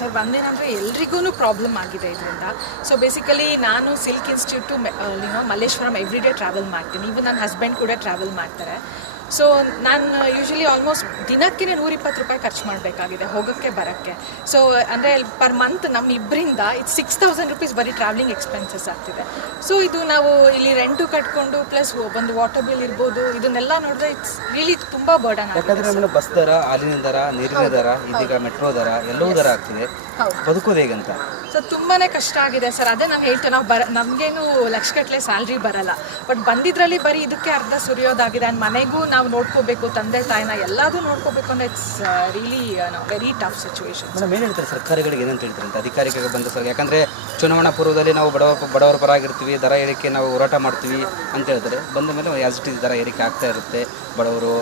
Sir ಒಂದೇನಂದರೆ ಎಲ್ರಿಗೂ problem ಆಗಿದೆ ಇದರಿಂದ. ಸೊ ಬೇಸಿಕಲಿ ನಾನು silk institute Malleshwaram every day travel ಮಾಡ್ತೀನಿ. ಇವನ್ ನನ್ನ ಹಸ್ಬೆಂಡ್ ಕೂಡ ಟ್ರಾವೆಲ್ ಮಾಡ್ತಾರೆ. ಸೊ ನಾನು ಯೂಶ್ವಲಿ ಆಲ್ಮೋಸ್ಟ್ ದಿನಕ್ಕೆ ₹120 ಖರ್ಚು ಮಾಡಬೇಕಾಗಿದೆ ಹೋಗೋಕ್ಕೆ ಬರೋಕ್ಕೆ. ಸೊ ಅಂದರೆ ಪರ್ ಮಂತ್ ನಮ್ಮ ಇಬ್ಬರಿಂದ ಇದು ₹6,000 ಬರೀ ಟ್ರಾವೆಲಿಂಗ್ ಎಕ್ಸ್ಪೆನ್ಸಸ್ ಆಗ್ತಿದೆ. ಸೊ ಇದು ನಾವು ಇಲ್ಲಿ ರೆಂಟು ಕಟ್ಕೊಂಡು ಪ್ಲಸ್ ಒಂದು ವಾಟರ್ ಬಿಲ್ ಇರ್ಬೋದು, ಇದನ್ನೆಲ್ಲ ನೋಡಿದ್ರೆ ಇಟ್ಸ್ ರಿಯಲಿ ತುಂಬ ಬರ್ಡನ್ ಆಗಿದೆ. ಯಾಕಂದರೆ ಬಸ್ ದರ, ಹಾಲಿನ ದರ, ನೀರಿನ ದರ, ಇದೀಗ ಮೆಟ್ರೋ ದರ ಎಲ್ಲವೂ ದರ ಆಗ್ತಿದೆ. ಬದುಕೋದು ಹೇಗಂತ ಸೊ ತುಂಬಾ ಕಷ್ಟ ಆಗಿದೆ ಸರ್. ಅದೇ ನಾವು ಹೇಳ್ತೇವೆ, ನಾವು ನಮಗೇನು ಲಕ್ಷಗಟ್ಟಲೆ ಸ್ಯಾಲ್ರಿ ಬರಲ್ಲ, ಬಟ್ ಬಂದಿದ್ರಲ್ಲಿ ಬರೀ ಇದಕ್ಕೆ ಅರ್ಧ ಸುರಿಯೋದಾಗಿದೆ. ಆ್ಯಂಡ್ ಮನೆಗೂ ನಾವು ನೋಡ್ಕೋಬೇಕು, ತಂದೆ ತಾಯಿನ ಎಲ್ಲದೂ ನೋಡ್ಕೋಬೇಕು ಅಂದರೆ it's really very tough situation. Madam ಏನು ಹೇಳ್ತಾರೆ ಸರ್ಕಾರಗಳಿಗೆ, ಏನಂತ ಹೇಳ್ತಾರೆ ಅಂತ ಅಧಿಕಾರಿಗಳಿಗೆ ಬಂದ ಸರ್? ಯಾಕಂದರೆ ಚುನಾವಣಾ ಪೂರ್ವದಲ್ಲಿ ನಾವು ಬಡವರ ಪರಾಗಿರ್ತೀವಿ, ದರ ಏರಿಕೆ ನಾವು ಹೋರಾಟ ಮಾಡ್ತೀವಿ ಅಂತ ಹೇಳ್ತಾರೆ. ಬಂದ ಮೇಲೆ ಆಸ್ ಇಟ್ ಈಸ್ ದರ ಏರಿಕೆ ಆಗ್ತಾ ಇರುತ್ತೆ, ಬಡವರು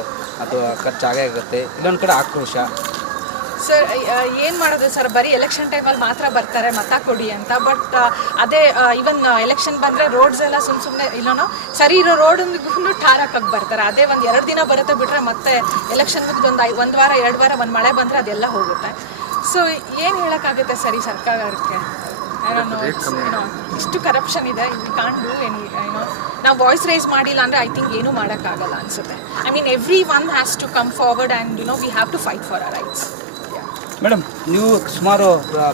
ಅಥವಾ ಖರ್ಚಾಗೇ ಆಗುತ್ತೆ. ಇಲ್ಲೊಂದು ಕಡೆ ಆಕ್ರೋಶ. ಸರ್ ಏನು ಮಾಡೋದು ಸರ್, ಬರೀ ಎಲೆಕ್ಷನ್ ಟೈಮಲ್ಲಿ ಮಾತ್ರ ಬರ್ತಾರೆ ಮತ ಕೊಡಿ ಅಂತ. ಬಟ್ ಅದೇ ಇವನ್ ಎಲೆಕ್ಷನ್ ಬಂದರೆ ರೋಡ್ಸ್ ಎಲ್ಲ ಸುಮ್ಮನೆ ಇಲ್ಲೋನೋ ಸರಿ ಇರೋ ರೋಡಿಗೂ ಟಾರ್ ಹಾಕಕ್ಕೆ ಬರ್ತಾರೆ. ಅದೇ ಒಂದು 2 ದಿನ ಬರುತ್ತೆ ಬಿಟ್ಟರೆ ಮತ್ತೆ ಎಲೆಕ್ಷನ್ ಮುಗಿದು ಒಂದು ವಾರ 2 ವಾರ ಒಂದು ಮಳೆ ಬಂದರೆ ಅದೆಲ್ಲ ಹೋಗುತ್ತೆ. ಸೊ ಏನು ಹೇಳೋಕ್ಕಾಗುತ್ತೆ ಸರಿ ಸರ್ಕಾರಕ್ಕೆ? ಇಷ್ಟು ಕರಪ್ಷನ್ ಇದೆ, ಇಟ್ ಕಾಂಟ್ ಡೂ ಎನಿ. ನಾವು ವಾಯ್ಸ್ ರೈಸ್ ಮಾಡಿಲ್ಲ ಅಂದರೆ ಐ ಥಿಂಕ್ ಏನೂ ಮಾಡೋಕ್ಕಾಗಲ್ಲ ಅನಿಸುತ್ತೆ. I mean everyone has to come forward and we have to fight for our rights. Madam, ನೀವು ಸುಮಾರು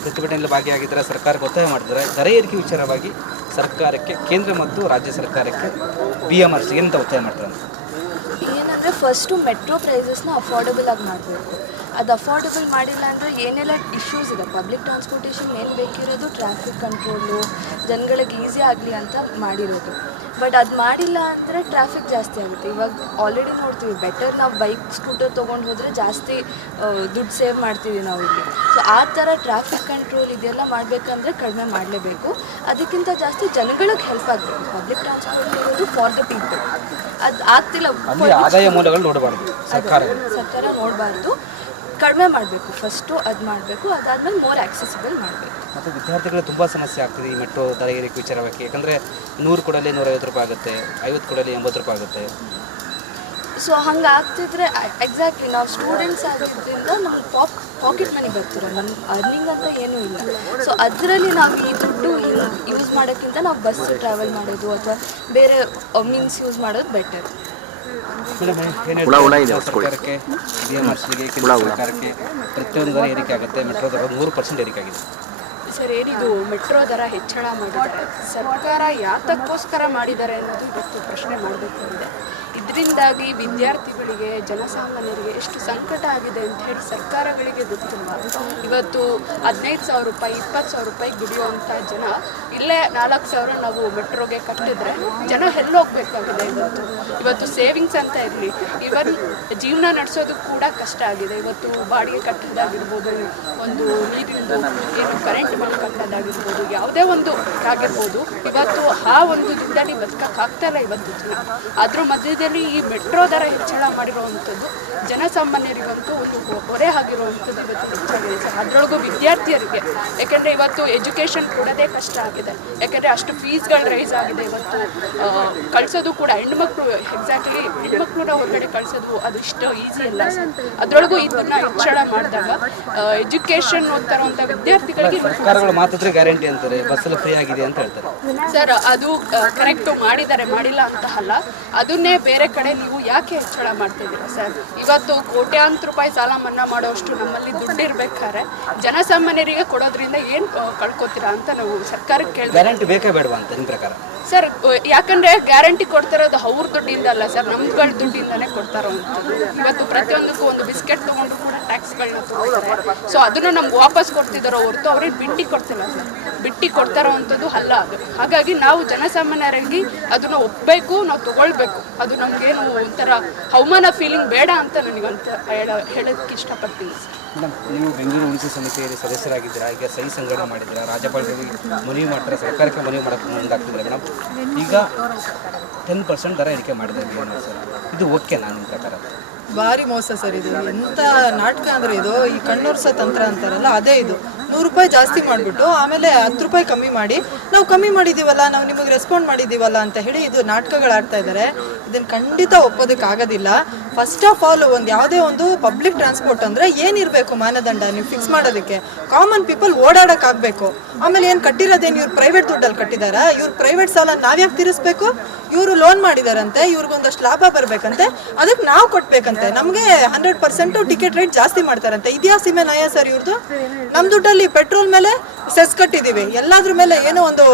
ಪ್ರತಿಭಟನೆಯಲ್ಲಿ ಭಾಗಿಯಾಗಿದ್ದರೆ, ಸರ್ಕಾರಕ್ಕೆ ಒತ್ತಾಯ ಮಾಡಿದರೆ ದರ ಏರಿಕೆ ವಿಚಾರವಾಗಿ ಸರ್ಕಾರಕ್ಕೆ, ಕೇಂದ್ರ ಮತ್ತು ರಾಜ್ಯ ಸರ್ಕಾರಕ್ಕೆ BMRC ಏನಂತ ಒತ್ತಾಯ ಮಾಡ್ತಾರೆ? ಏನಂದರೆ ಫಸ್ಟು ಮೆಟ್ರೋ ಪ್ರೈಸಸ್ನ ಅಫೋರ್ಡಬಲ್ ಆಗಿ ಮಾಡಬೇಕು. ಅದು ಅಫೋರ್ಡಬಲ್ ಮಾಡಿಲ್ಲ ಅಂದರೆ ಏನೆಲ್ಲ ಇಶ್ಯೂಸ್ ಇದೆ, ಪಬ್ಲಿಕ್ ಟ್ರಾನ್ಸ್ಪೋರ್ಟೇಷನ್ ಏನು ಬೇಕಿರೋದು ಟ್ರಾಫಿಕ್ ಕಂಟ್ರೋಲು, ಜನಗಳಿಗೆ ಈಸಿ ಆಗಲಿ ಅಂತ ಮಾಡಿರೋದು. ಬಟ್ ಅದು ಮಾಡಿಲ್ಲ ಅಂದರೆ ಟ್ರಾಫಿಕ್ ಜಾಸ್ತಿ ಆಗುತ್ತೆ. ಇವಾಗ ಆಲ್ರೆಡಿ ನೋಡ್ತೀವಿ, ಬೆಟರ್ ನಾವು ಬೈಕ್ ಸ್ಕೂಟರ್ ತೊಗೊಂಡು ಹೋದರೆ ಜಾಸ್ತಿ ದುಡ್ಡು ಸೇವ್ ಮಾಡ್ತೀವಿ ನಾವು ಇಲ್ಲಿ. ಸೊ ಆ ಥರ ಟ್ರಾಫಿಕ್ ಕಂಟ್ರೋಲ್ ಇದೆಲ್ಲ ಮಾಡಬೇಕಂದ್ರೆ ಕಡಿಮೆ ಮಾಡಲೇಬೇಕು. ಅದಕ್ಕಿಂತ ಜಾಸ್ತಿ ಜನಗಳಿಗೆ ಹೆಲ್ಪ್ ಆಗಬೇಕು. ಪಬ್ಲಿಕ್ ಟ್ರಾನ್ಸ್ಪೋರ್ಟ್ ಇರೋದು ಫಾರ್ ದ ಪೀಪಲ್. ಅದು ಆಗ್ತಿಲ್ಲ. ಆದಾಯ ಮೂಲಗಳು ನೋಡಬಾರ್ದು ಸರ್ಕಾರ ನೋಡಬಾರ್ದು, ಕಡಿಮೆ ಮಾಡಬೇಕು. ಫಸ್ಟು ಅದು ಮಾಡಬೇಕು, ಅದಾದಮೇಲೆ ಮೋರ್ ಆಕ್ಸೆಸಿಬಲ್ ಮಾಡಬೇಕು. ಮತ್ತು ವಿದ್ಯಾರ್ಥಿಗಳಿಗೆ ತುಂಬ ಸಮಸ್ಯೆ ಆಗ್ತಿದೆ ಈ ಮೆಟ್ರೋ ದರ ಏರಿಕೆ ವಿಚಾರವಾಗಿ. ಯಾಕಂದರೆ 100 ಕೊಡಲಿ ₹150 ಆಗುತ್ತೆ, 50 ಕೊಡಲಿ ₹80 ಆಗುತ್ತೆ. ಸೊ ಹಂಗೆ ಆಗ್ತಿದ್ರೆ ಎಕ್ಸಾಕ್ಟ್ಲಿ ನಾವು ಸ್ಟೂಡೆಂಟ್ಸ್ ಆಗಿದ್ದರಿಂದ ನಮ್ಗೆ ಪಾಕೆಟ್ ಮನಿ ಬರ್ತಿರೋ, ನಮ್ಮ ಅರ್ನಿಂಗ್ ಅಂತ ಏನೂ ಇಲ್ಲ. ಸೊ ಅದರಲ್ಲಿ ನಾವು ಈ ದುಡ್ಡು ಯೂಸ್ ಮಾಡೋಕ್ಕಿಂತ ನಾವು ಬಸ್ ಟ್ರಾವೆಲ್ ಮಾಡೋದು ಅಥವಾ ಬೇರೆ ಮೀನ್ಸ್ ಯೂಸ್ ಮಾಡೋದು ಬೆಟರ್. ಸರ್ಕಾರಕ್ಕೆ, BMRCಗೆ, ಕೇಂದ್ರ ಸರ್ಕಾರಕ್ಕೆ ಪ್ರತಿಯೊಂದು ದರ ಏರಿಕೆ ಆಗುತ್ತೆ. ಮೆಟ್ರೋ ದರ 100% ಏರಿಕೆ ಆಗಿದೆ. ಸರ್, ಏನಿದು ಮೆಟ್ರೋ ದರ ಹೆಚ್ಚಳ ಮಾಡಿದ್ದಾರೆ, ಸರ್ಕಾರ ಯಾತಕ್ಕೋಸ್ಕರ ಮಾಡಿದ್ದಾರೆ ಅನ್ನೋದು ಇವತ್ತು ಪ್ರಶ್ನೆ ಮಾಡಬೇಕಾಗಿದೆ. ಇದರಿಂದಾಗಿ ವಿದ್ಯಾರ್ಥಿಗಳಿಗೆ, ಜನಸಾಮಾನ್ಯರಿಗೆ ಎಷ್ಟು ಸಂಕಟ ಆಗಿದೆ ಅಂತ ಹೇಳಿ ಸರ್ಕಾರಗಳಿಗೆ ಗೊತ್ತಿಲ್ಲ. ಇವತ್ತು 15,000 ರೂಪಾಯಿ, 20,000 ದುಡಿಯುವಂಥ ಜನ ಇಲ್ಲೇ 4,000 ನಾವು ಮೆಟ್ರೋಗೆ ಕಟ್ಟಿದ್ರೆ ಜನ ಎಲ್ಲೋಗ್ಬೇಕಾಗಿದೆ. ಇವತ್ತು ಸೇವಿಂಗ್ಸ್ ಅಂತ ಇರಲಿ, ಇವನ್ ಜೀವನ ನಡೆಸೋದು ಕೂಡ ಕಷ್ಟ ಆಗಿದೆ. ಇವತ್ತು ಬಾಡಿಗೆ ಕಟ್ಟೋದಾಗಿರ್ಬೋದು, ಒಂದು ನೀರಿಂದು ಏನು ಕರೆಂಟ್ ಬಿಲ್ ಕಟ್ಟೋದಾಗಿರ್ಬೋದು, ಯಾವುದೇ ಒಂದು ಆಗಿರ್ಬೋದು, ಇವತ್ತು ಆ ಒಂದು ದುಡ್ಡಲ್ಲಿ ಬದುಕಕ್ಕಾಗ್ತಾಯಿಲ್ಲ ಇವತ್ತು ಜನ. ಅದ್ರ ಮಧ್ಯದಲ್ಲಿ ಈ ಮೆಟ್ರೋ ದರ ಹೆಚ್ಚಳ ಮಾಡಿರುವಂಥದ್ದು ಜನಸಾಮಾನ್ಯರಿಗಂತೂ ಒಂದು ಹೊರೆ ಆಗಿರುವಂಥದ್ದು ಇವತ್ತು ಹೆಚ್ಚಾಗಿದೆ ಸರ್. ಅದರೊಳಗೂ ವಿದ್ಯಾರ್ಥಿಯರಿಗೆ, ಯಾಕೆಂದರೆ ಇವತ್ತು ಎಜುಕೇಷನ್ ಕೊಡೋದೇ ಕಷ್ಟ ಆಗಿದೆ. ಯಾಕೆಂದರೆ ಅಷ್ಟು ಫೀಸ್ಗಳು ರೈಸ್ ಆಗಿದೆ. ಇವತ್ತು ಕಳಿಸೋದು ಕೂಡ ಹೆಣ್ಮಕ್ಳು, ಎಕ್ಸಾಕ್ಟ್ಲಿ ಹೆಣ್ಮಕ್ಳನ್ನ ಹೊರಗಡೆ ಕಳಿಸೋದು ಅದು ಇಷ್ಟು ಈಸಿ ಅಲ್ಲ ಸರ್. ಅದರೊಳಗೂ ಇದನ್ನು ಹೆಚ್ಚಳ ಮಾಡಿದಾಗ ಎಜುಕೇಷನ್ ಓದ್ತಾರಂಥ ವಿದ್ಯಾರ್ಥಿಗಳಿಗೆ ಸರ್ಕಾರಗಳು ಮಾತ್ರ ಗ್ಯಾರಂಟಿ ಅಂತಾರೆ, ಬಸ್ಸಲ್ಲಿ ಫ್ರೀ ಆಗಿದೆ ಅಂತ ಹೇಳ್ತಾರೆ ಸರ್. ಅದು ಕರೆಕ್ಟು ಮಾಡಿದ್ದಾರೆ, ಮಾಡಿಲ್ಲ ಅಂತ ಅಲ್ಲ. ಅದನ್ನೇ ಬೇರೆ ಕಡೆ ನೀವು ಯಾಕೆ ಹೆಚ್ಚಳ ಮಾಡ್ತಿದ್ದೀರಾ ಸರ್? ಇವತ್ತು ಕೋಟ್ಯಾಂತರ ರೂಪಾಯಿ ಸಾಲ ಮನ್ನಾ ಮಾಡೋಷ್ಟು ನಮ್ಮಲ್ಲಿ ದುಡ್ಡು ಇರಬೇಕಾದ್ರೆ ಜನಸಾಮಾನ್ಯರಿಗೆ ಕೊಡೋದ್ರಿಂದ ಏನು ಕಳ್ಕೊತೀರಾ ಅಂತ ನಾವು ಸರ್ಕಾರಕ್ಕೆ ಕೇಳಿ. ಗ್ಯಾರಂಟಿ ಬೇಕೇ ಬೇಡವಾ ಅಂತ ನಿಮ್ಮ ಪ್ರಕಾರ ಸರ್? ಯಾಕಂದರೆ ಗ್ಯಾರಂಟಿ ಕೊಡ್ತಿರೋದು ಅವ್ರ ದುಡ್ಡಿಂದ ಅಲ್ಲ ಸರ್, ನಮ್ಗಳ ದುಡ್ಡಿಂದನೇ ಕೊಡ್ತಾರೋವಂಥದ್ದು. ಇವತ್ತು ಪ್ರತಿಯೊಂದಕ್ಕೂ ಒಂದು ಬಿಸ್ಕೆಟ್ ತೊಗೊಂಡು ಕೂಡ ಟ್ಯಾಕ್ಸ್ಗಳನ್ನ ತೊಗೊಳ್ತಾರೆ. ಸೊ ಅದನ್ನು ನಮ್ಗೆ ವಾಪಸ್ ಕೊಡ್ತಿದ್ದಾರೋ ಹೊರತು ಅವ್ರಿಗೆ ಬಿಟ್ಟಿ ಕೊಡ್ತಿಲ್ಲ ಸರ್. ಬಿಟ್ಟಿ ಕೊಡ್ತಾರೋವಂಥದ್ದು ಅಲ್ಲ ಅದು. ಹಾಗಾಗಿ ನಾವು ಜನಸಾಮಾನ್ಯರಾಗಿ ಅದನ್ನು ಒಪ್ಪಬೇಕು, ನಾವು ತೊಗೊಳ್ಬೇಕು. ಅದು ನಮಗೇನು ಒಂಥರ ಅವಮಾನ ಫೀಲಿಂಗ್ ಬೇಡ ಅಂತ ನನಗಂತ ಹೇಳೋದಕ್ಕೆ ಇಷ್ಟಪಡ್ತೀನಿ ಸರ್. ಮೇಡಮ್, ನೀವು ಬೆಂಗಳೂರು ಉಳಿಸಿ ಸಮಿತಿಯಲ್ಲಿ ಸದಸ್ಯರಾಗಿದ್ದೀರಾ, ಈಗ ಸಹಿ ಸಂಗ್ರಹಣೆ ಮಾಡಿದ್ದೀರಾ, ರಾಜ್ಯಪಾಲರಿಗೆ ಮನವಿ ಮಾಡ್ತಾರೆ, ಸರ್ಕಾರಕ್ಕೆ ಮನವಿ ಮಾಡೋಕ್ಕೆ ಮುಂದಾಗ್ತಿದ್ದಾರೆ ಮೇಡಮ್. ಈಗ 10% ದರ ಏರಿಕೆ ಮಾಡಿದ್ದಾರೆ ಸರ್, ಇದು ಓಕೆನಾ ನಿಮ್ಮ ಪ್ರಕಾರ? ಭಾರಿ ಮೋಸ ಸರ್ ಇದು. ಎಂಥ ನಾಟಕ ಅಂದರೆ ಇದು, ಈ ಕಣ್ಣೊರ್ಸ ತಂತ್ರ ಅಂತಾರಲ್ಲ ಅದೇ ಇದು. ರೂಪಾಯಿ ಜಾಸ್ತಿ ಮಾಡಿಬಿಟ್ಟು ಆಮೇಲೆ 10 ರೂಪಾಯಿ ಕಮ್ಮಿ ಮಾಡಿ ನಾವು ಕಮ್ಮಿ ಮಾಡಿದ್ದೀವಲ್ಲ, ನಾವು ನಿಮಗೆ ರೆಸ್ಪಾಂಡ್ ಮಾಡಿದ್ದೀವಲ್ಲ ಅಂತ ಹೇಳಿ ಇದು ನಾಟಕಗಳಾಡ್ತಾ ಇದ್ದಾರೆ. ಇದನ್ನು ಖಂಡಿತ ಒಪ್ಪೋದಕ್ಕಾಗೋದಿಲ್ಲ. ಫಸ್ಟ್ ಆಫ್ ಆಲ್ ಯಾವುದೇ ಒಂದು ಪಬ್ಲಿಕ್ ಟ್ರಾನ್ಸ್ಪೋರ್ಟ್ ಅಂದರೆ ಏನಿರಬೇಕು ಮಾನದಂಡ ನೀವು ಫಿಕ್ಸ್ ಮಾಡೋದಕ್ಕೆ? ಕಾಮನ್ ಪೀಪಲ್ ಓಡಾಡೋಕ್ಕಾಗಬೇಕು. ಆಮೇಲೆ ಏನು ಕಟ್ಟಿರೋದೇನು ಇವ್ರು ಪ್ರೈವೇಟ್ ದುಡ್ಡಲ್ಲಿ ಕಟ್ಟಿದಾರಾ? ಇವ್ರು ಪ್ರೈವೇಟ್ ಸಾಲ ನಾವ್ಯಾಕೆ ತೀರಿಸ್ಬೇಕು? ಇವರು ಲೋನ್ ಮಾಡಿದಾರಂತೆ, ಇವ್ರಿಗೊಂದಷ್ಟು ಲಾಭ ಬರಬೇಕಂತೆ, ಅದಕ್ಕೆ ನಾವು ಕೊಟ್ಬೇಕಂತೆ. ನಮಗೆ 100% ಟಿಕೆಟ್ ರೇಟ್ ಜಾಸ್ತಿ ಮಾಡ್ತಾರಂತೆ. ಇದ್ಯಾ ಸೀಮೆ ನಯ ಸರ್ ಇವ್ರದ್ದು? ನಮ್ಮ ದುಡ್ಡಲ್ಲಿ ಪೆಟ್ರೋಲ್ ಮೇಲೆ ಸೆಸ್ ಕಟ್ಟಿದ್ದೀವಿ, ಎಲ್ಲಾದ್ರ ಮೇಲೆ ಏನೋ ಒಂದು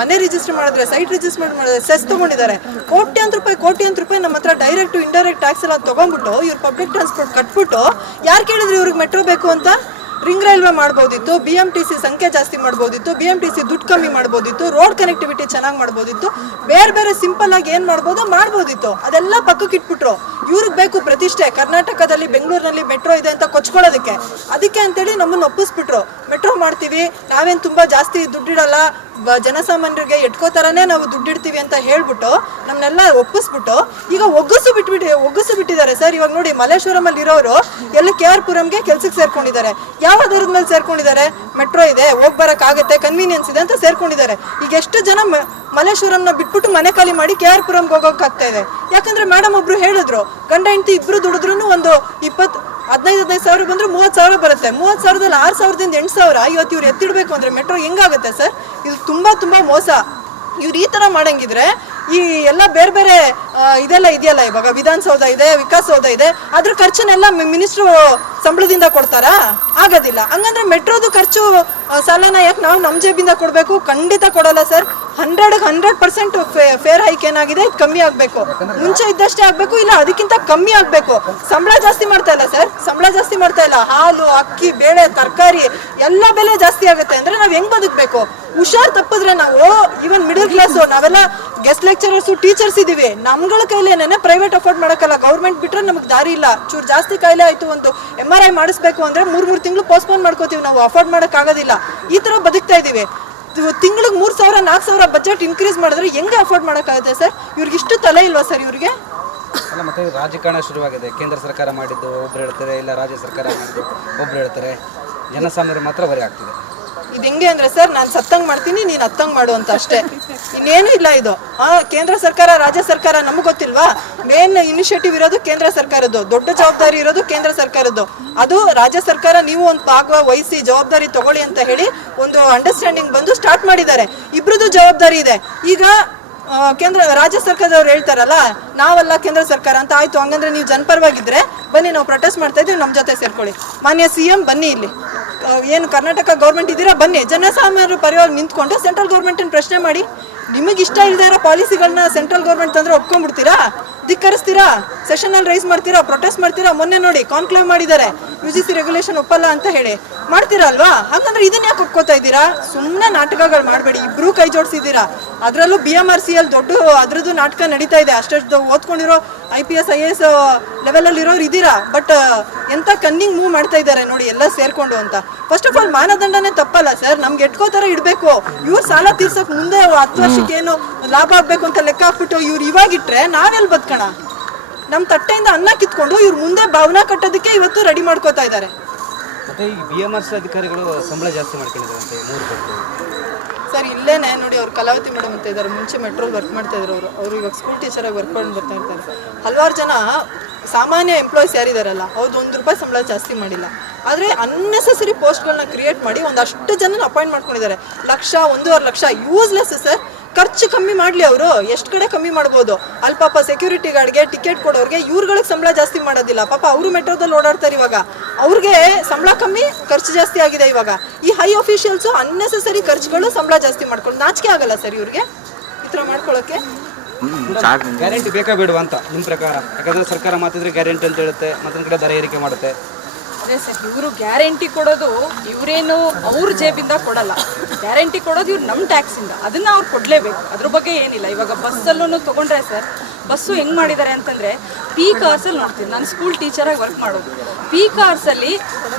ಮನೆ ರಿಜಿಸ್ಟರ್ ಮಾಡಿದ್ರೆ, ಸೈಟ್ ರಿಜಿಸ್ಟರ್ ಮಾಡಿದ್ರೆ ಸೆಸ್ ತೊಗೊಂಡಿದ್ದಾರೆ. ಕೋಟ್ಯಾಂತರ ರೂಪಾಯಿ ನಮ್ಮ ಹತ್ರ ಡೈರೆಕ್ಟ್ ಇಂಡೈರೆಕ್ಟ್ ಟ್ಯಾಕ್ಸ್ ಎಲ್ಲ ತೊಗೊಂಡ್ಬಿಟ್ಟು ಇವ್ರು ಪಬ್ಲಿಕ್ ಟ್ರಾನ್ಸ್ಪೋರ್ಟ್ ಕಟ್ಬಿಟ್ಟು ಯಾರು ಕೇಳಿದ್ರು ಇವ್ರಿಗೆ ಮೆಟ್ರೋ ಬೇಕು ಅಂತ? ರಿಂಗ್ ರೈಲ್ವೆ ಮಾಡ್ಬೋದಿತ್ತು, BMTC ಸಂಖ್ಯೆ ಜಾಸ್ತಿ ಮಾಡ್ಬೋದಿತ್ತು, BMTC ದುಡ್ಡು ಕಮ್ಮಿ ಮಾಡ್ಬೋದಿತ್ತು, ರೋಡ್ ಕನೆಕ್ಟಿವಿಟಿ ಚೆನ್ನಾಗಿ ಮಾಡ್ಬೋದಿತ್ತು, ಬೇರೆ ಸಿಂಪಲ್ ಆಗಿ ಏನು ಮಾಡ್ಬೋದಿತ್ತು. ಅದೆಲ್ಲ ಪಕ್ಕಕ್ಕೆ ಇಟ್ಬಿಟ್ರು. ಇವ್ರಿಗೆ ಬೇಕು ಪ್ರತಿಷ್ಠೆ, ಕರ್ನಾಟಕದಲ್ಲಿ ಬೆಂಗಳೂರಿನಲ್ಲಿ ಮೆಟ್ರೋ ಇದೆ ಅಂತ ಕೊಚ್ಕೊಳ್ಳೋದಕ್ಕೆ. ಅದಕ್ಕೆ ಅಂತೇಳಿ ನಮ್ಮನ್ನು ಒಪ್ಪಿಸ್ಬಿಟ್ರು. ಮೆಟ್ರೋ ಮಾಡ್ತೀವಿ, ನಾವೇನು ತುಂಬ ಜಾಸ್ತಿ ದುಡ್ಡಿಡಲ್ಲ, ಜನಸಾಮಾನ್ಯರಿಗೆ ಎಟ್ಕೋತಾರನೇ ನಾವು ದುಡ್ಡಿಡ್ತೀವಿ ಅಂತ ಹೇಳ್ಬಿಟ್ಟು ನಮ್ಮನ್ನೆಲ್ಲ ಒಪ್ಪಿಸ್ಬಿಟ್ಟು ಈಗ ಒಗ್ಗಿಸು ಬಿಟ್ಟಿದ್ದಾರೆ ಸರ್. ಇವಾಗ ನೋಡಿ, ಮಲ್ಲೇಶ್ವರಮಲ್ಲಿ ಇರೋರು ಎಲ್ಲ KR ಪುರಂಗೆ ಕೆಲ್ಸಕ್ಕೆ ಸೇರ್ಕೊಂಡಿದ್ದಾರೆ. ಯಾವ ಆಧಾರದ ಮೇಲೆ ಸೇರ್ಕೊಂಡಿದ್ದಾರೆ? ಮೆಟ್ರೋ ಇದೆ, ಹೋಗ್ಬರಕ್ಕಾಗತ್ತೆ, ಕನ್ವೀನಿಯನ್ಸ್ ಇದೆ ಅಂತ ಸೇರ್ಕೊಂಡಿದ್ದಾರೆ. ಈಗ ಎಷ್ಟು ಜನ ಮಲ್ಲೇಶ್ವರಂನ ಬಿಟ್ಬಿಟ್ಟು ಮನೆ ಖಾಲಿ ಮಾಡಿ KR ಪುರಂಗೆ ಹೋಗೋಕ್ಕಾಗ್ತಾ ಇದೆ? ಯಾಕಂದ್ರೆ ಮೇಡಮ್ ಒಬ್ರು ಹೇಳಿದ್ರು, ಗಂಡ ಹೆಂಡತಿ ಇಬ್ರು ದುಡಿದ್ರು ಒಂದು 15 ಸಾವಿರ ಬಂದ್ರೆ 30 ಸಾವಿರ ಬರುತ್ತೆ. 30 ಸಾವಿರದಲ್ಲಿ 6 ಸಾವಿರದಿಂದ 8 ಸಾವಿರ ಇವತ್ತು ಇವ್ರು ಎತ್ತಿಡ್ಬೇಕು ಅಂದ್ರೆ ಮೆಟ್ರೋ ಹೆಂಗಾಗುತ್ತೆ ಸರ್? ಇದು ತುಂಬಾ ಮೋಸ. ಇವ್ರು ಈ ತರ ಮಾಡಂಗಿದ್ರೆ ಈ ಎಲ್ಲ ಬೇರೆ ಇದೆಲ್ಲ ಇದೆಯಲ್ಲ, ಇವಾಗ ವಿಧಾನಸೌಧ ಇದೆ, ವಿಕಾಸಸೌಧ ಇದೆ, ಅದ್ರ ಖರ್ಚನ್ನೆಲ್ಲ ಮಿನಿಸ್ಟ್ರು ಸಂಬಳದಿಂದ ಕೊಡ್ತಾರಾ? ಆಗೋದಿಲ್ಲ. ಹಂಗಂದ್ರೆ ಮೆಟ್ರೋದು ಖರ್ಚು ಸಾಲನ ಯಾಕೆ ನಾವು ನಮ್ಮ ಜೇಬಿಂದ ಕೊಡಬೇಕು? ಖಂಡಿತ ಕೊಡಲ್ಲ ಸರ್. 100% ಫೇರ್ ಹೈಕ್ ಏನಾಗಿದೆ ಕಮ್ಮಿ ಆಗಬೇಕು. ಮುಂಚೆ ಇದ್ದಷ್ಟೇ ಆಗಬೇಕು, ಇಲ್ಲ ಅದಕ್ಕಿಂತ ಕಮ್ಮಿ ಆಗಬೇಕು. ಸಂಬಳ ಜಾಸ್ತಿ ಮಾಡ್ತಾ ಇಲ್ಲ ಸರ್, ಸಂಬಳ ಜಾಸ್ತಿ ಮಾಡ್ತಾ ಇಲ್ಲ. ಹಾಲು, ಅಕ್ಕಿ, ಬೇಳೆ, ತರಕಾರಿ ಎಲ್ಲ ಬೆಲೆ ಜಾಸ್ತಿ ಆಗುತ್ತೆ ಅಂದ್ರೆ ನಾವು ಹೆಂಗ್ ಬದುಕಬೇಕು? ಹುಷಾರ್ ತಪ್ಪಿದ್ರೆ ನಾವು ಈವನ್ ಮಿಡಲ್ ಕ್ಲಾಸ್, ನಾವೆಲ್ಲ ಗೆಸ್ಟ್ ಲೆಕ್ಚರರ್ಸು, ಟೀಚರ್ಸ್ ಇದೀವಿ. ನಮ್ಗಳ ಕೈಲೇನೆ ಪ್ರೈವೇಟ್ ಅಫೋರ್ಡ್ ಮಾಡಕ್ಕಲ್ಲ. ಗೌರ್ಮೆಂಟ್ ಬಿಟ್ರೆ ನಮ್ಗೆ ದಾರಿ ಇಲ್ಲ. ಚೂರು ಜಾಸ್ತಿ ಕಾಯಿಲೆ ಆಯ್ತು, ಒಂದು MRI ಮಾಡಿಸ್ಬೇಕು ಅಂದ್ರೆ 3 ತಿಂಗಳು ಪೋಸ್ಟ್ಪೋನ್ ಮಾಡ್ಕೋತೀವಿ, ನಾವು ಅಫೋರ್ಡ್ ಮಾಡಕ್ ಆಗೋದಿಲ್ಲ. ಈ ತರ ಬದುಕ್ತಾ ಇದೀವಿ. ತಿಂಗಳಿಗೆ 3,000 4,000 ಬಜೆಟ್ ಇನ್ಕ್ರೀಸ್ ಮಾಡಿದ್ರೆ ಹೆಂಗೆ ಅಫೋರ್ಡ್ ಮಾಡೋಕ್ಕಾಗುತ್ತೆ ಸರ್? ಇವ್ರಿಗೆ ಇಷ್ಟು ತಲೆ ಇಲ್ವಾ ಸರ್ ಇವ್ರಿಗೆ? ಅಲ್ಲ, ಮತ್ತೆ ರಾಜಕಾರಣ ಶುರುವಾಗಿದೆ. ಕೇಂದ್ರ ಸರ್ಕಾರ ಮಾಡಿದ್ದು ಒಬ್ರು ಹೇಳ್ತಾರೆ, ಇಲ್ಲ ರಾಜ್ಯ ಸರ್ಕಾರ ಮಾಡಿದ್ದು ಒಬ್ರು ಹೇಳ್ತಾರೆ. ಜನಸಾಮಾನ್ಯರು ಮಾತ್ರ ಹೊರೆ ಆಗ್ತಿದೆ. ಇದು ಹೆಂಗೆ ಅಂದ್ರೆ ಸರ್, ನಾನು ಸತ್ತಂಗ್ ಮಾಡ್ತೀನಿ, ನೀನು ಹತ್ತಂಗ್ ಮಾಡು ಅಂತ ಅಷ್ಟೇ, ಇನ್ನೇನು ಇಲ್ಲ. ಇದು ಕೇಂದ್ರ ಸರ್ಕಾರ ರಾಜ್ಯ ಸರ್ಕಾರ ನಮ್ಗೆ ಗೊತ್ತಿಲ್ವಾ? ಮೇನ್ ಇನಿಷಿಯೇಟಿವ್ ಇರೋದು ಕೇಂದ್ರ ಸರ್ಕಾರದ್ದು, ದೊಡ್ಡ ಜವಾಬ್ದಾರಿ ಇರೋದು ಕೇಂದ್ರ ಸರ್ಕಾರದ್ದು. ಅದು ರಾಜ್ಯ ಸರ್ಕಾರ ನೀವು ಒಂದು ಭಾಗ ವಹಿಸಿ ಜವಾಬ್ದಾರಿ ತಗೊಳ್ಳಿ ಅಂತ ಹೇಳಿ ಒಂದು ಅಂಡರ್ಸ್ಟ್ಯಾಂಡಿಂಗ್ ಬಂದು ಸ್ಟಾರ್ಟ್ ಮಾಡಿದ್ದಾರೆ. ಇಬ್ರದ್ದು ಜವಾಬ್ದಾರಿ ಇದೆ. ಈಗ ರಾಜ್ಯ ಸರ್ಕಾರದವ್ರು ಹೇಳ್ತಾರಲ್ಲ, ನಾವಲ್ಲ ಕೇಂದ್ರ ಸರ್ಕಾರ ಅಂತ. ಆಯ್ತು, ಹಂಗಂದ್ರೆ ನೀವು ಜನಪರವಾಗಿದ್ರೆ ಬನ್ನಿ, ನಾವು ಪ್ರೊಟೆಸ್ಟ್ ಮಾಡ್ತಾ ಇದ್ದೀವಿ, ನಮ್ಮ ಜೊತೆ ಸೇರ್ಕೊಳ್ಳಿ. ಮಾನ್ಯ CM ಬನ್ನಿ, ಇಲ್ಲಿ ಏನು ಕರ್ನಾಟಕ ಗೌರ್ಮೆಂಟ್ ಇದ್ದೀರಾ ಬನ್ನಿ, ಜನಸಾಮಾನ್ಯರ ಪರವಾಗಿ ನಿಂತ್ಕೊಂಡು ಸೆಂಟ್ರಲ್ ಗೌರ್ಮೆಂಟ್ ಪ್ರಶ್ನೆ ಮಾಡಿ. ನಿಮಗೆ ಇಷ್ಟ ಇಲ್ಲದೆ ಇರೋ ಪಾಲಿಸಿಗಳನ್ನ ಸೆಂಟ್ರಲ್ ಗೌರ್ಮೆಂಟ್ ತಂದ್ರೆ ಒಪ್ಕೊಂಡ್ಬಿಡ್ತೀರಾ? ಧಿಕ್ಕರಿಸ್ತೀರಾ? ಸೆಷನಲ್ಲಿ ರೈಸ್ ಮಾಡ್ತೀರಾ? ಪ್ರೊಟೆಸ್ಟ್ ಮಾಡ್ತೀರಾ? ಮೊನ್ನೆ ನೋಡಿ ಕಾನ್ಕ್ಲೇವ್ ಮಾಡಿದ್ದಾರೆ, UGC ರೆಗ್ಯುಲೇಷನ್ ಒಪ್ಪಲ್ಲ ಅಂತ ಹೇಳಿ. ಮಾಡ್ತೀರಾ ಅಲ್ವಾ? ಹಾಗಂದ್ರೆ ಇದನ್ನ ಯಾಕೆ ಒಪ್ಕೋತಾ ಇದ್ದೀರಾ? ಸುಮ್ಮನೆ ನಾಟಕಗಳು ಮಾಡಬೇಡಿ. ಇಬ್ರು ಕೈ ಜೋಡಿಸಿದ್ದೀರಾ. ಅದರಲ್ಲೂ BMRCL ದೊಡ್ಡ ಅದ್ರದ್ದು ನಾಟಕ ನಡೀತಾ ಇದೆ. ಅಷ್ಟು ಓದ್ಕೊಂಡಿರೋ IPS IAS ಲೆವೆಲಲ್ಲಿ ಇರೋರು ಇದ್ದೀರಾ. ಬಟ್ ಎಂತ ಕನ್ನಿಂಗ್ ಮೂವ್ ಮಾಡ್ತಾ ಇದ್ದಾರೆ ನೋಡಿ ಎಲ್ಲ ಸೇರ್ಕೊಂಡು ಅಂತ. ಫಸ್ಟ್ ಆಫ್ ಆಲ್ ಮಾನದಂಡನೇ ತಪ್ಪಲ್ಲ ಸರ್. ನಮ್ಗೆ ಎಟ್ಕೋತರ ಇಡಬೇಕು. ಇವ್ರು ಸಾಲ ತೀರ್ಸಕ್ ಮುಂದೆ 10 ವರ್ಷಕ್ಕೆ ಏನು ಲಾಭ ಆಗ್ಬೇಕು ಅಂತ ಲೆಕ್ಕ ಹಾಕ್ಬಿಟ್ಟು ಇವ್ರು ಇವಾಗಿಟ್ರೆ ನಾವೆಲ್ಲಿ ಬದುಕೋಣ? ನಮ್ಮ ತಟ್ಟೆಯಿಂದ ಅನ್ನ ಕಿತ್ಕೊಂಡು ಇವ್ರು ಮುಂದೆ ಭವನ ಕಟ್ಟೋದಕ್ಕೆ ಇವತ್ತು ರೆಡಿ ಮಾಡ್ಕೋತಾ ಇದ್ದಾರೆ. ಮತ್ತೆ ಈ BMRC ಅಧಿಕಾರಿಗಳು ಸಂಬಳ ಜಾಸ್ತಿ ಮಾಡ್ಕೊಂಡಿದ್ದಾರೆ 3 ಪಟ್ಟು ಸರ್. ಇಲ್ಲೇನೆ ನೋಡಿ, ಅವ್ರು ಕಲಾವತಿ ಮೇಡಮ್ ಅಂತ ಇದ್ದಾರೆ, ಮುಂಚೆ ಮೆಟ್ರೋಲ್ ವರ್ಕ್ ಮಾಡ್ತಾ ಇದ್ರು. ಅವರು ಇವಾಗ ಸ್ಕೂಲ್ ಟೀಚರಾಗಿ ವರ್ಕ್ ಮಾಡಿ ಬರ್ತಾ ಇರ್ತಾರೆ. ಹಲವಾರು ಜನ ಸಾಮಾನ್ಯ ಎಂಪ್ಲಾಯೀಸ್ ಯಾರಿದಾರಲ್ಲ, ಅವ್ರದ್ದು 1 ರೂಪಾಯಿ ಸಂಬಳ ಜಾಸ್ತಿ ಮಾಡಿಲ್ಲ. ಆದರೆ ಅನ್ನೆಸೆಸರಿ ಪೋಸ್ಟ್ಗಳನ್ನ ಕ್ರಿಯೇಟ್ ಮಾಡಿ ಒಂದಷ್ಟು ಜನ ಅಪಾಯಿಂಟ್ ಮಾಡ್ಕೊಂಡಿದ್ದಾರೆ. 1,1.5 ಲಕ್ಷ ಯೂಸ್ಲೆಸ್ ಸರ್. ಖರ್ಚು ಕಮ್ಮಿ ಮಾಡಲಿ ಅವರು, ಎಷ್ಟು ಕಡೆ ಕಮ್ಮಿ ಮಾಡ್ಬೋದು. ಅಲ್ಲಿ ಪಾಪ ಸೆಕ್ಯೂರಿಟಿ ಗಾರ್ಡ್ಗೆ, ಟಿಕೆಟ್ ಕೊಡೋರಿಗೆ, ಇವ್ರುಗಳಿಗೆ ಸಂಬಳ ಜಾಸ್ತಿ ಮಾಡೋದಿಲ್ಲ. ಪಾಪ ಅವರು ಮೆಟ್ರೋದಲ್ಲಿ ಓಡಾಡ್ತಾರೆ. ಇವಾಗ ಅವ್ರಿಗೆ ಸಂಬಳ ಕಮ್ಮಿ, ಖರ್ಚು ಜಾಸ್ತಿ ಆಗಿದೆ. ಇವಾಗ ಈ ಹೈ ಅಫಿಷಿಯಲ್ಸು ಅನ್ನೆಸೆಸರಿ ಖರ್ಚುಗಳು ಸಂಬಳ ಜಾಸ್ತಿ ಮಾಡ್ಕೊಂಡು ನಾಚಿಕೆ ಆಗಲ್ಲ ಸರ್ ಇವ್ರಿಗೆ ಈ ಥರ ಮಾಡ್ಕೊಳ್ಳೋಕ್ಕೆ? ಗ್ಯಾರಂಟಿ ಬೇಕಾ ಬೇಡವಾ ಅಂತ ನಿಮ್ಮ ಪ್ರಕಾರ? ಯಾಕಂದ್ರೆ ಸರ್ಕಾರ ಮಾತಿದ್ರೆ ಗ್ಯಾರಂಟಿ ಅಂತ ಹೇಳುತ್ತೆ, ಮತ್ತೊಂದು ಕಡೆ ದರ ಏರಿಕೆ ಮಾಡುತ್ತೆ. ಅದೇ ಸರ್, ಇವರು ಗ್ಯಾರಂಟಿ ಕೊಡೋದು ಇವರೇನು ಅವ್ರ ಜೇಬಿಂದ ಕೊಡಲ್ಲ. ಗ್ಯಾರಂಟಿ ಕೊಡೋದು ಇವ್ರು ನಮ್ಮ ಟ್ಯಾಕ್ಸಿಂದ, ಅದನ್ನ ಅವ್ರು ಕೊಡಲೇಬೇಕು. ಅದ್ರ ಬಗ್ಗೆ ಏನಿಲ್ಲ. ಇವಾಗ ಬಸ್ಸಲ್ಲೂ ತೊಗೊಂಡ್ರೆ ಸರ್, ಬಸ್ಸು ಹೆಂಗೆ ಮಾಡಿದ್ದಾರೆ ಅಂತಂದರೆ ಪೀಕ್ ಅವರ್ಸಲ್ಲಿ ನೋಡ್ತೀನಿ, ನಾನು ಸ್ಕೂಲ್ ಟೀಚರಾಗಿ ವರ್ಕ್ ಮಾಡೋದು. ಪೀಕ್ ಅವರ್ಸಲ್ಲಿ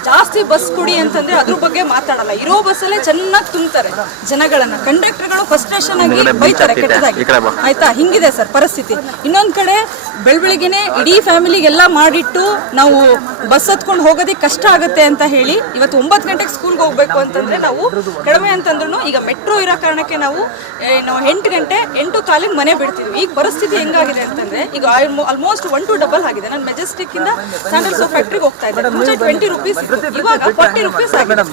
ಜಾಸ್ತಿ ಬಸ್ ಕೊಡಿ ಅಂತಂದರೆ ಅದ್ರ ಬಗ್ಗೆ ಮಾತಾಡಲ್ಲ, ಇರೋ ಬಸ್ಸಲ್ಲೇ ಚೆನ್ನಾಗಿ ತುಂಬ್ತಾರೆ ಜನಗಳನ್ನು. ಕಂಡಕ್ಟರ್ಗಳು ಫ್ರಸ್ಟ್ರೇಷನ್ ಆಗಿ ಬೈತಾರೆ ಕೆಟ್ಟದಾಗಿ, ಆಯಿತಾ? ಹಿಂಗಿದೆ ಸರ್ ಪರಿಸ್ಥಿತಿ. ಇನ್ನೊಂದು ಕಡೆ ಬೆಳಬೆಳಿಗ್ಗೆನೆ ಇಡೀ ಫ್ಯಾಮಿಲಿಗೆಲ್ಲ ಮಾಡಿಟ್ಟು ನಾವು ಬಸ್ ಹತ್ಕೊಂಡು ಹೋಗೋದಕ್ಕೆ ಕಷ್ಟ ಆಗುತ್ತೆ ಅಂತ ಹೇಳಿ ಇವತ್ತು 9 ಗಂಟೆಗೆ ಸ್ಕೂಲ್ಗೆ ಹೋಗಬೇಕು ಅಂತಂದರೆ ನಾವು ಕಡಿಮೆ ಅಂತಂದ್ರೂ ಈಗ ಮೆಟ್ರೋ ಇರೋ ಕಾರಣಕ್ಕೆ ನಾವು 8 ಗಂಟೆ 8:15 ಮನೆ ಬಿಡ್ತೀವಿ. ಈಗ ಪರಿಸ್ಥಿತಿ ಹೆಂಗಾಗಿದೆ ಅಂತಂದರೆ ಈಗ ಆಲ್ಮೋಸ್ಟ್ 1 to ಡಬಲ್ ಆಗಿದೆ. ನಾನು ಮೆಜೆಸ್ಟಿಕ್ಕಿಂದ ಸ್ಯಾಂಡಲ್ ಸೋಪ್ ಫ್ಯಾಕ್ಟ್ರಿಗೆ ಹೋಗ್ತಾ ಇದ್ದೆ, ಮುಂಚೆ 20 ರೂಪೀಸ್ ಇತ್ತು, ಇವಾಗ 40 ರೂಪೀಸ್ ಆಗಿದೆ.